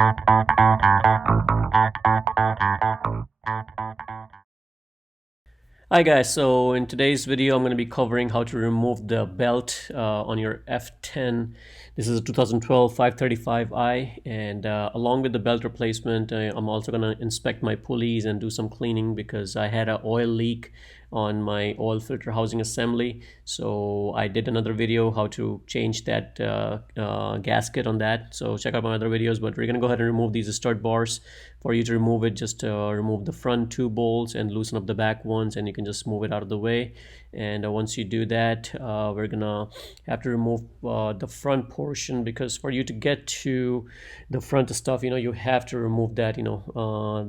Hi guys, so in today's video I'm going to be covering how to remove the belt on your F10. This is a 2012 535i, and along with the belt replacement I'm also going to inspect my pulleys and do some cleaning because I had an oil leak on my oil filter housing assembly. So I did another video how to change that gasket on that, so check out my other videos. But we're going to go ahead and remove these stud bars. For you to remove it, just remove the front two bolts and loosen up the back ones, and you can just move it out of the way. And once you do that, we're gonna have to remove the front portion, because for you to get to the front stuff, you have to remove that.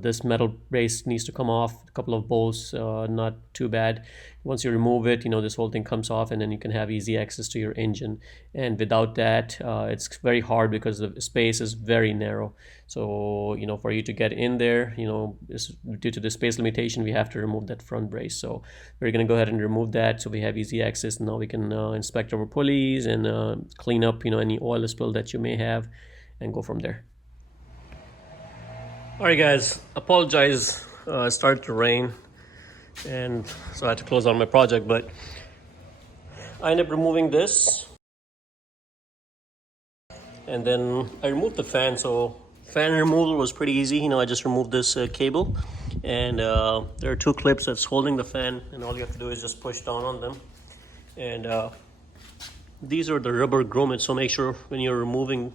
This metal brace needs to come off, a couple of bolts, not too bad. Once you remove it, this whole thing comes off, and then you can have easy access to your engine. And without that, it's very hard because the space is very narrow. So for you to get in there, due to the space limitation, we have to remove that front brace. So we're going to go ahead and remove that so we have easy access. Now we can inspect our pulleys and clean up any oil spill that you may have, and go from there. All right guys, apologize, it started to rain, and so I had to close down my project, but I ended up removing this, and then I removed the fan. So fan removal was pretty easy. I just removed this cable, and there are two clips that's holding the fan, and all you have to do is just push down on them. And these are the rubber grommets, so make sure when you're removing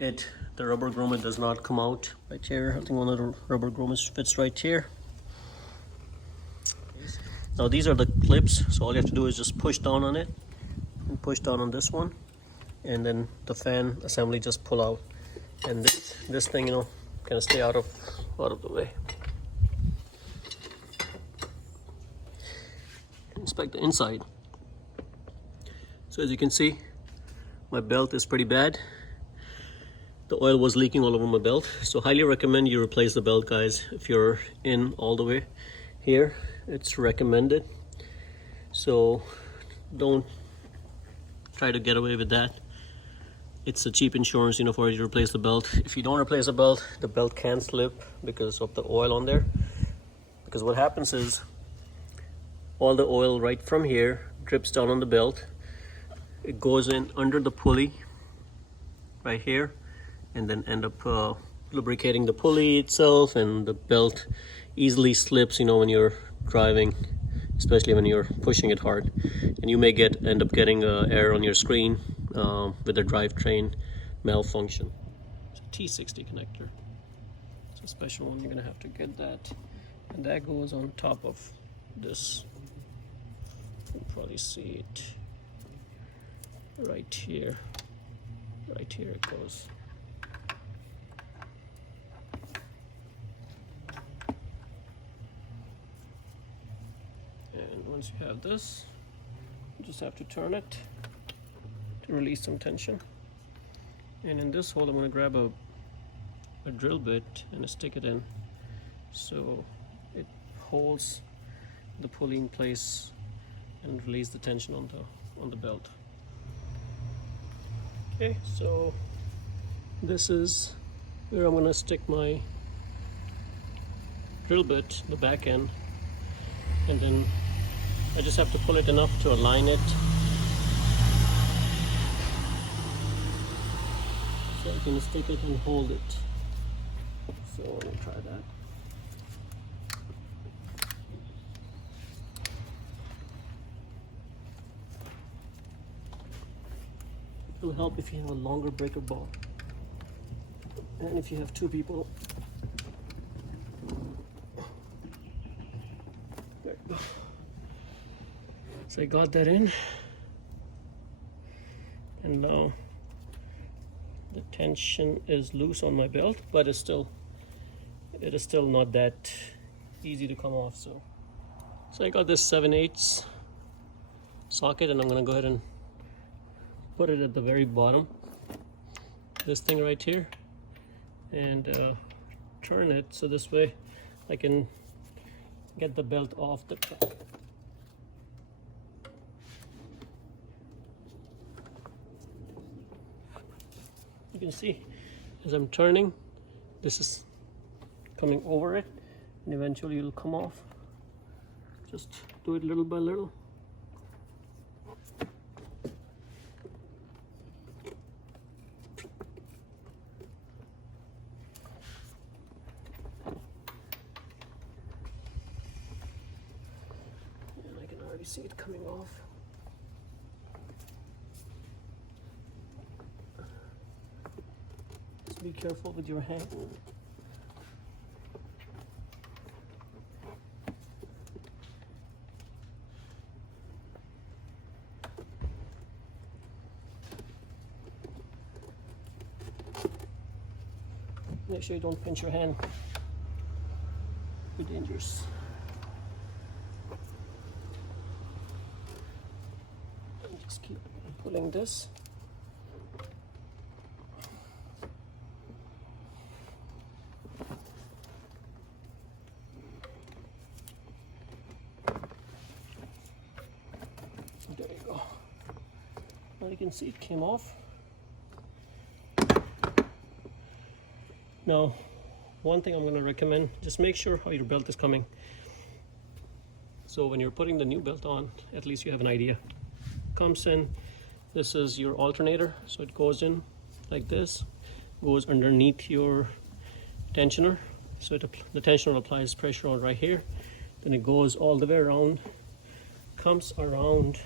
it, the rubber grommet does not come out right here. I think one of the rubber grommets fits right here. Now these are the clips, so all you have to do is just push down on it and push down on this one, and then the fan assembly just pull out, and this thing kind of stay out of the way. Inspect the inside. So as you can see, my belt is pretty bad. The oil was leaking all over my belt, so highly recommend you replace the belt, guys. If you're in all the way here, it's recommended. So don't try to get away with that. It's a cheap insurance, for you to replace the belt. If you don't replace the belt can slip because of the oil on there. Because what happens is, all the oil right from here drips down on the belt. It goes in under the pulley right here, and then end up lubricating the pulley itself, and the belt easily slips when you're driving, especially when you're pushing it hard, and you may end up getting error on your screen with the drivetrain malfunction. It's a T60 connector. It's a special one. You're gonna have to get that, and that goes on top of this. You can probably see it right here. Right here it goes. And once you have this, you just have to turn it to release some tension. And in this hole, I'm going to grab a drill bit and stick it in, so it holds the pulley in place and release the tension on the belt. Okay, so this is where I'm going to stick my drill bit, the back end, and then I just have to pull it enough to align it, so I can stick it and hold it. So let me try that. It'll help if you have a longer breaker bar, and if you have two people. There we go. So I got that in, and now the tension is loose on my belt, but it is still not that easy to come off. So I got this 7/8 socket, and I'm gonna go ahead and put it at the very bottom, this thing right here, and turn it so this way I can get the belt off the truck. You can see as I'm turning, this is coming over it, and eventually it'll come off. Just do it little by little. And I can already see it coming off. Just be careful with your hand. Make sure you don't pinch your hand. It's dangerous. And just keep pulling this. There you go. Now you can see it came off. Now, one thing I'm going to recommend, just make sure how your belt is coming. So when you're putting the new belt on, at least you have an idea. Comes in, this is your alternator, so it goes in like this, goes underneath your tensioner. So the tensioner applies pressure on right here, then it goes all the way around, comes around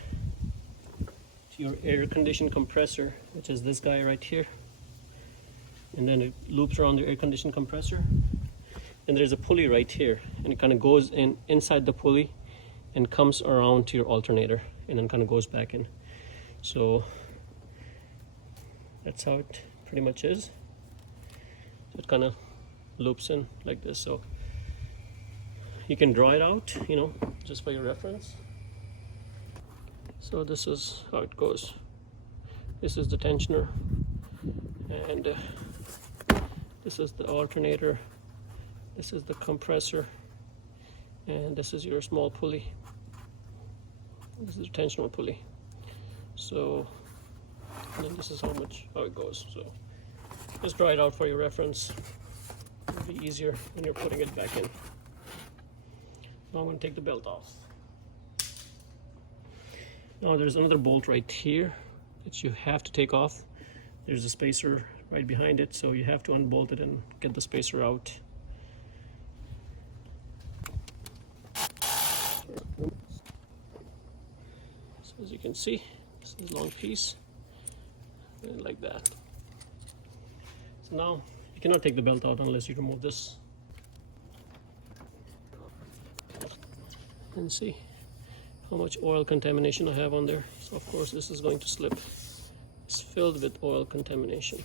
to your air conditioned compressor, which is this guy right here. And then it loops around the air conditioned compressor, and there's a pulley right here, and it kind of goes in inside the pulley and comes around to your alternator and then kind of goes back in. So that's how it pretty much is. So it kind of loops in like this, so you can draw it out, you know, just for your reference. So this is how it goes. This is the tensioner, and this is the alternator, this is the compressor, and this is your small pulley. This is the tensioner pulley. So, and then this is how it goes. So just draw it out for your reference. It'll be easier when you're putting it back in. Now I'm going to take the belt off. Now there's another bolt right here that you have to take off. There's a spacer right behind it, so you have to unbolt it and get the spacer out. So as you can see, this is a long piece, and like that. So now you cannot take the belt out unless you remove this. And see how much oil contamination I have on there. So of course this is going to slip. It's filled with oil contamination.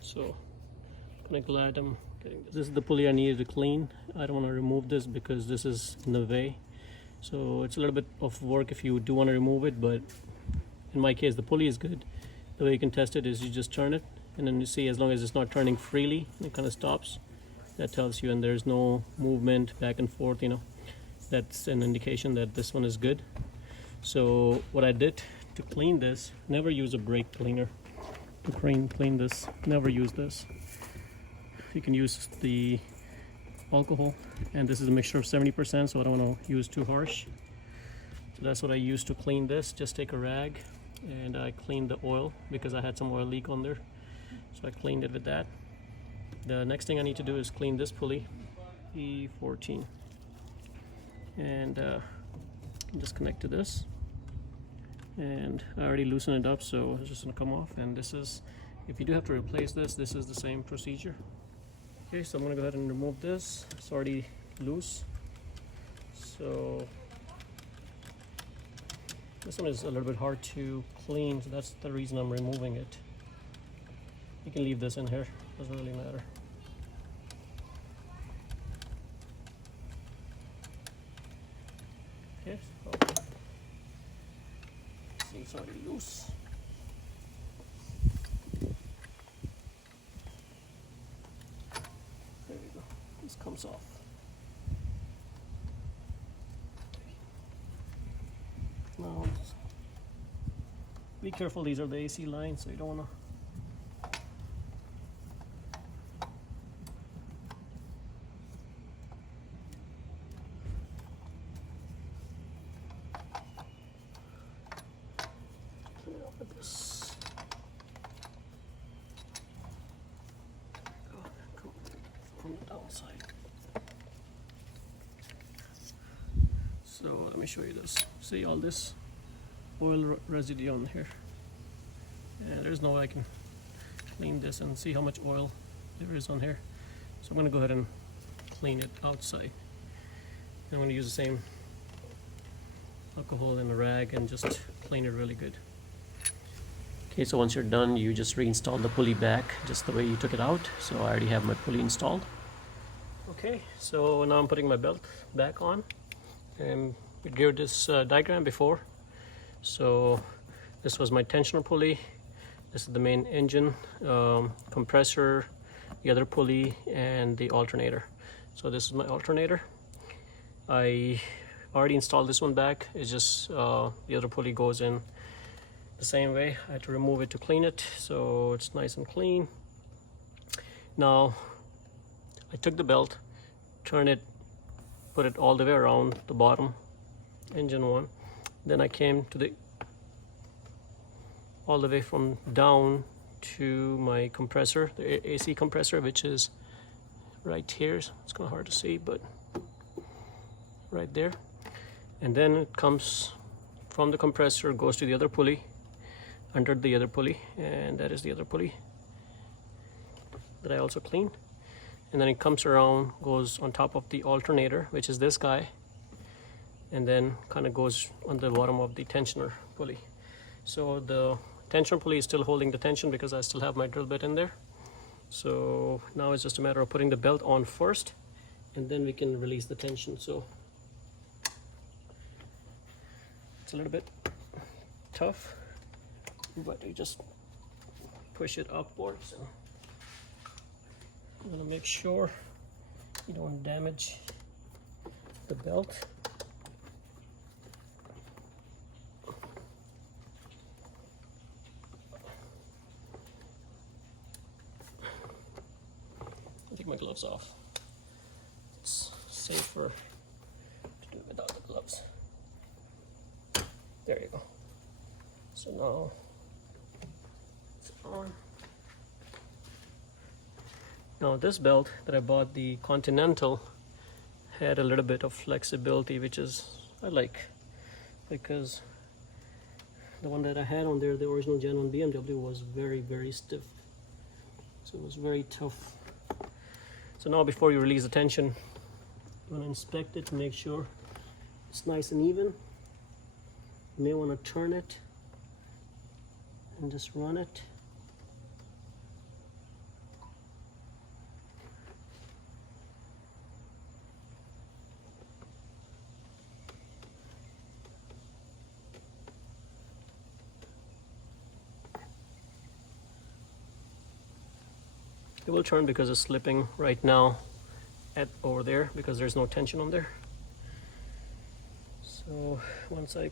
So I'm kind of glad I'm getting this. This is the pulley I needed to clean. I don't want to remove this because this is in the way. So it's a little bit of work if you do want to remove it, but in my case the pulley is good. The way you can test it is you just turn it, and then you see as long as it's not turning freely, it kind of stops. That tells you, and there's no movement back and forth, you know. That's an indication that this one is good. So what I did to clean this, never use a brake cleaner to clean this. Never use this. You can use the alcohol, and this is a mixture of 70%, so I don't want to use too harsh. So that's what I use to clean this. Just take a rag and I cleaned the oil because I had some oil leak on there, so I cleaned it with that. The next thing I need to do is clean this pulley, E14, and just connect to this. And I already loosened it up, so it's just gonna come off. And this is, if you do have to replace this, this is the same procedure. Okay, so I'm gonna go ahead and remove this. It's already loose, so this one is a little bit hard to clean, so that's the reason I'm removing it. You can leave this in here, doesn't really matter. Okay, so see, it's already loose. There we go. This comes off. Now, be careful, these are the AC lines, so you don't want to outside. So let me show you this. See all this oil residue on here, and there's no way I can clean this and see how much oil there is on here. So I'm going to go ahead and clean it outside. I'm going to use the same alcohol and a rag and just clean it really good. Okay, so once you're done, you just reinstall the pulley back just the way you took it out. So I already have my pulley installed. Okay, so now I'm putting my belt back on, and we drew this diagram before. So this was my tensioner pulley, this is the main engine, compressor, the other pulley, and the alternator. So this is my alternator. I already installed this one back. It's just the other pulley goes in the same way. I had to remove it to clean it, so it's nice and clean. Now I took the belt, turned it, put it all the way around the bottom, engine one. Then I came to the all the way from down to my compressor, the AC compressor, which is right here. It's kind of hard to see, but right there. And then it comes from the compressor, goes to the other pulley, under the other pulley, and that is the other pulley that I also cleaned. And then it comes around, goes on top of the alternator, which is this guy, and then kind of goes on the bottom of the tensioner pulley. So the tensioner pulley is still holding the tension because I still have my drill bit in there. So now it's just a matter of putting the belt on first, and then we can release the tension. So it's a little bit tough, but you just push it upwards. So I'm gonna make sure you don't damage the belt. I'll take my gloves off. It's safer to do it without the gloves. There you go. So now it's on. Now this belt that I bought, the Continental, had a little bit of flexibility, which is I like, because the one that I had on there, the original Gen 1 BMW, was very stiff. So it was very tough. So now before you release the tension, you want to inspect it to make sure it's nice and even. You may want to turn it and just run it. It will turn because it's slipping right now at over there because there's no tension on there. So once I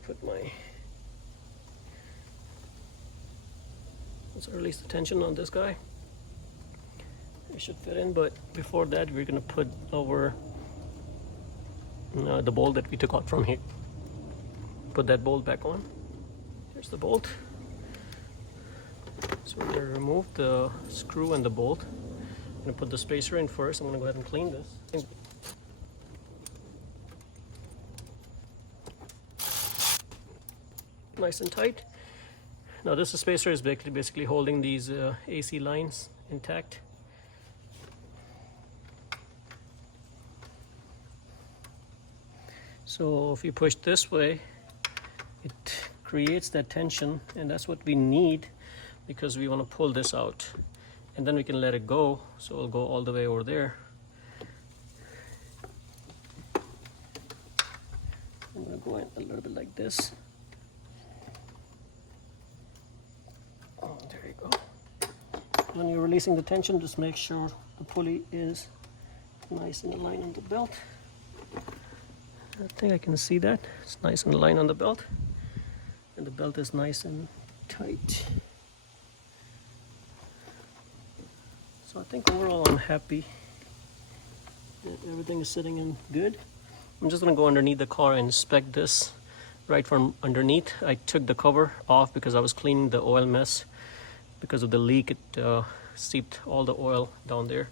release the tension on this guy, it should fit in. But before that, we're gonna put our the bolt that we took out from here. Put that bolt back on. Here's the bolt. So we're gonna remove the screw and the bolt. I'm gonna put the spacer in first. I'm gonna go ahead and clean this. Nice and tight. Now this spacer is basically holding these AC lines intact. So if you push this way, it creates that tension, and that's what we need because we want to pull this out, and then we can let it go. So it'll go all the way over there. I'm going to go in a little bit like this. Oh, there you go. When you're releasing the tension, just make sure the pulley is nice and aligned on the belt. I think I can see that. It's nice and aligned on the belt, and the belt is nice and tight. So I think overall I'm happy that everything is sitting in good. I'm just gonna go underneath the car and inspect this right from underneath. I took the cover off because I was cleaning the oil mess. Because of the leak, it seeped all the oil down there.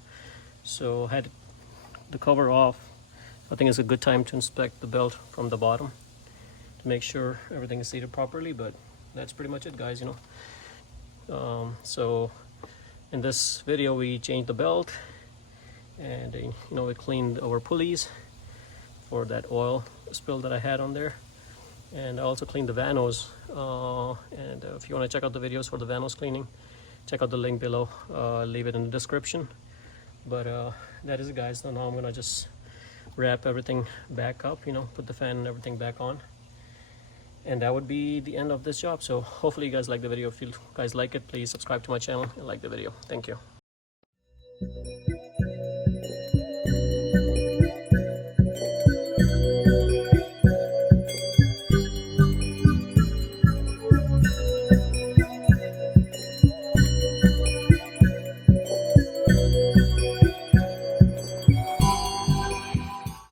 So I had to the cover off, I think it's a good time to inspect the belt from the bottom to make sure everything is seated properly. But that's pretty much it, guys, you know. So in this video we changed the belt, and you know, we cleaned our pulleys for that oil spill that I had on there, and I also cleaned the vanos. And if you want to check out the videos for the vanos cleaning, check out the link below. I'll leave it in the description. But that is it, guys. So now I'm gonna just wrap everything back up, you know, put the fan and everything back on, and that would be the end of this job. So hopefully you guys like the video. If you guys like it, please subscribe to my channel and like the video. Thank you.